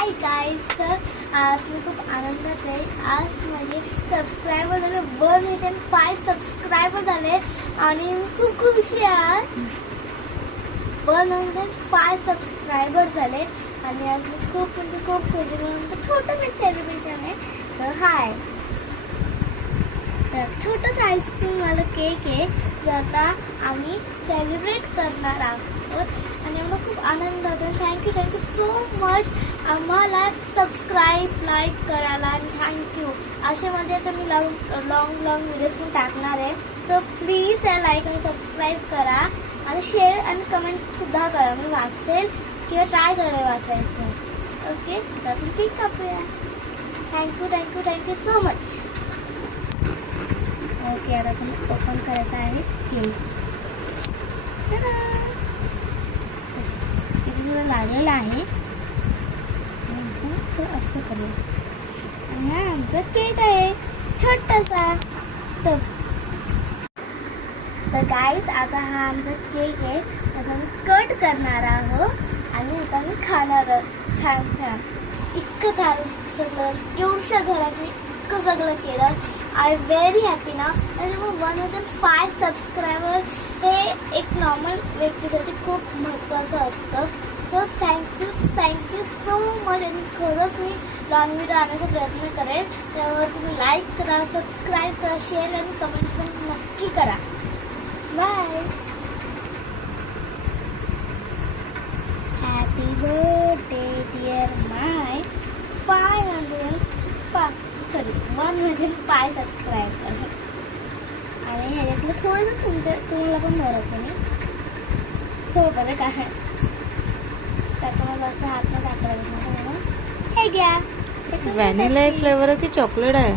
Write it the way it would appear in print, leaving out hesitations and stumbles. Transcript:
Hi guys, तर आज मी खूप आनंदात आहे. आज माझे सबस्क्रायबर झाले 105 सबस्क्रायबर झाले आणि मी खूप खुशी आहे. 105 सबस्क्रायबर झाले आणि आज मी खूप खुशी म्हणून छोटंसं सेलिब्रेशन आहे. तर हाय, तर छोटंसं आईस्क्रीम वाला केक आहे जो आता आम्ही सेलिब्रेट करणार आहोत आणि मला खूप आनंद होतो. थँक्यू सो मच आम्हाला सबस्क्राईब लाईक करायला आणि थँक्यू. असे म्हणजे आता मी लॉंग व्हिडिओज पण टाकणार आहे, तर प्लीज लाईक आणि सबस्क्राईब करा आणि शेअर आणि कमेंटसुद्धा करा. मी वाचेल किंवा ट्राय करेल वाचायचं. ओके, तर आपण केक कापूया. Thank you so much. ओके, आता आपण ओपन करायचं आहे केक. इथे थोडं लागलेलं आहे, असं करूया. आणि हा आमचा केक आहे छोटासा. तर गाईज, आता हा आमचा केक आहे. आता मी कट करणार आहोत आणि आता मी खाणार आहोत. छान इतकं छान सगळं, एवढ्या घरात मी इतकं सगळं केलं. आय एम व्हेरी हॅपी ना. त्याच्यामुळे 105 सबस्क्रायबर हे एक नॉर्मल व्यक्तीसाठी खूप महत्त्वाचं असतं. तर थँक्यू सो मच. आणि खरंच मी लॉंग व्हिडिओ आणण्याचा प्रयत्न करेल. त्यावर तुम्ही लाईक करा, सबस्क्राईब करा, शेअर आणि कमेंट पण नक्की करा. बाय. हॅपी बर्थडे डिअर माय 105 सबस्क्रायबर. आणि ह्याच्यातलं थोडंसं तुम्हाला पण भरवतो मी थोडं बरं काय. त्याच्यामध्ये असं हात टाकलं हे घ्या. व्हॅनिला फ्लेवर आहे की चॉकलेट आहे?